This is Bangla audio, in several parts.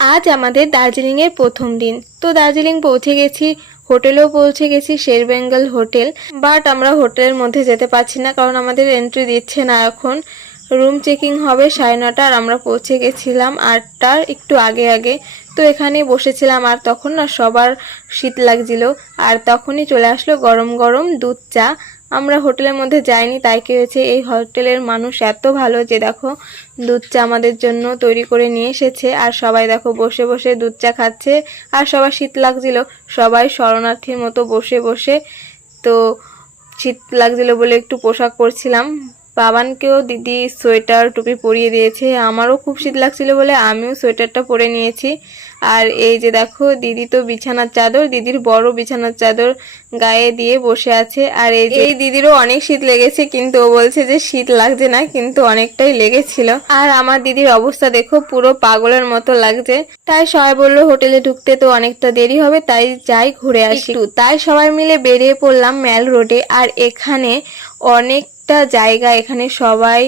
আজ আমাদের দার্জিলিংয়ের প্রথম দিন। তো দার্জিলিং পৌঁছে গেছি, হোটেলেও পৌঁছে গেছি, শের বেঙ্গল হোটেল। বাট আমরা হোটেলের মধ্যে যেতে পারছি না, কারণ আমাদের এন্ট্রি দিচ্ছে না এখন। রুম চেকিং হবে 9:30, আর আমরা পৌঁছে গেছিলাম 8টার একটু আগে আগে। তো এখানেই বসেছিলাম, আর তখন না সবার শীত লাগছিল, আর তখনই চলে আসলো গরম গরম দুধ চা। আমরা হোটেলের মধ্যে যাইনি, তাই কি হয়েছে, এই হোটেলের মানুষ এত ভালো যে দেখো দুধ চা আমাদের জন্য তৈরি করে নিয়ে এসেছে। আর সবাই দেখো বসে বসে দুধ চা খাচ্ছে, আর সবার শীত লাগছিল, সবাই শরণার্থীর মতো বসে বসে। তো শীত লাগছিল বলে একটু পোশাক পরছিলাম। বাবানকেও দিদি সোয়েটার টুপি পরিয়ে দিয়েছে, আমারও খুব শীত লাগছিল বলে আমিও সোয়েটারটা পরে নিয়েছি। আর এই যে দেখো দিদি তো বিছানার চাদর, দিদির বড় বিছানার চাদর গায়ে দিয়ে বসে আছে। আর এই যে এই দিদিরও অনেক শীত লেগেছে, কিন্তু ও বলছে যে শীত লাগছে না, কিন্তু অনেকটাই লেগেছিল। আর আমার দিদির অবস্থা দেখো, পুরো পাগলের মতো লাগছে। তাই সবাই বললো হোটেলে ঢুকতে তো অনেকটা দেরি হবে, তাই যাই ঘুরে আসি। তাই সবাই মিলে বেরিয়ে পড়লাম ম্যাল রোডে। আর এখানে অনেকটা জায়গা, এখানে সবাই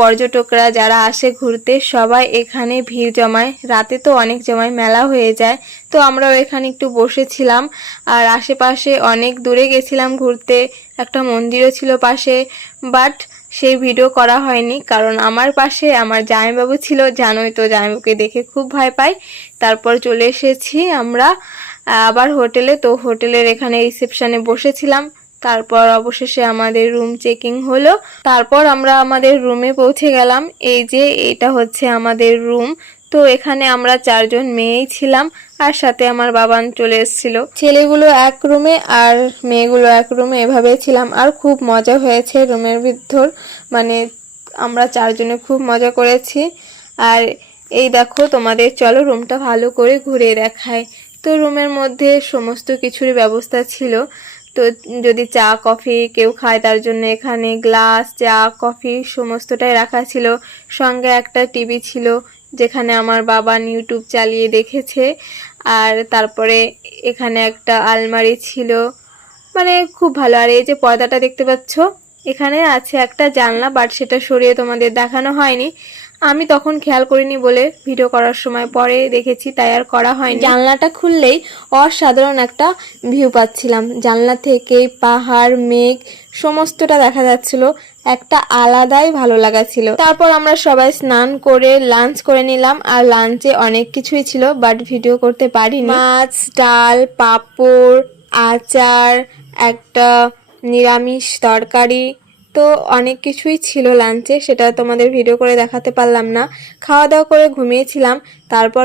পর্যটকরা যারা আসে ঘুরতে সবাই এখানে ভিড় জমায়, রাতে তো অনেক জমায়, মেলা হয়ে যায়। তো আমরাও এখানে একটু বসেছিলাম। আর আশেপাশে অনেক দূরে গেছিলাম ঘুরতে, একটা মন্দিরও ছিল পাশে, বাট সেই ভিডিও করা হয়নি, কারণ আমার পাশে আমার জামাইবাবু ছিল, জানোই তো জামাইবাবুকে দেখে খুব ভয় পাই। তারপর চলে এসেছি আমরা আবার হোটেলে। তো হোটেলের এখানে রিসেপশনে বসেছিলাম, তারপর অবশেষে আমাদের রুম চেকিং হলো। তারপর আমরা আমাদের রুমে পৌঁছে গেলাম। এই যে এটা হচ্ছে আমাদের রুম। তো এখানে আমরা 4জন মেয়েই ছিলাম, আর সাথে আমার বাবান চলে এসেছিল। ছেলেগুলো এক রুমে আর মেয়েগুলো এক রুমে, এভাবে ছিলাম। আর খুব মজা হয়েছে রুমের ভিতর, মানে আমরা 4জনে খুব মজা করেছি। আর এই দেখো তোমাদের চলো রুমটা ভালো করে ঘুরে দেখায়। তো রুমের মধ্যে সমস্ত কিছুরই ব্যবস্থা ছিল। তো যদি চা কফি কেউ খায় তার জন্য এখানে গ্লাস, চা কফি সমস্তটাই রাখা ছিল। সঙ্গে একটা টিভি ছিল, যেখানে আমার বাবা ইউটিউব চালিয়ে দেখেছে। আর তারপরে এখানে একটা আলমারি ছিল, মানে খুব ভালো। আর এই যে পর্দাটা দেখতে পাচ্ছ, এখানে আছে একটা জানলা, বাট সেটা সরিয়ে তোমাদের দেখানো হয়নি। আমি তখন খেয়াল করিনি বলে ভিডিও করার সময় পরে দেখেছি, তাই আর করা হয়নি। জানলাটা খুললেই অসাধারণ একটা ভিউ পাচ্ছিলাম, জানলা থেকে পাহাড়, মেঘ সমস্তটা দেখা যাচ্ছিল, একটা আলাদাই ভালো লাগা ছিল। তারপর আমরা সবাই স্নান করে লাঞ্চ করে নিলাম। আর লাঞ্চে অনেক কিছুই ছিল, বাট ভিডিও করতে পারিনি। মাছ, ডাল, পাঁপড়, আচার, একটা নিরামিষ তরকারি, তো অনেক কিছুই ছিল লাঞ্চে, সেটা তোমাদের ভিডিও করে দেখাতে পারলাম না। খাওয়া দাওয়া করে ঘুমিয়েছিলাম। তারপর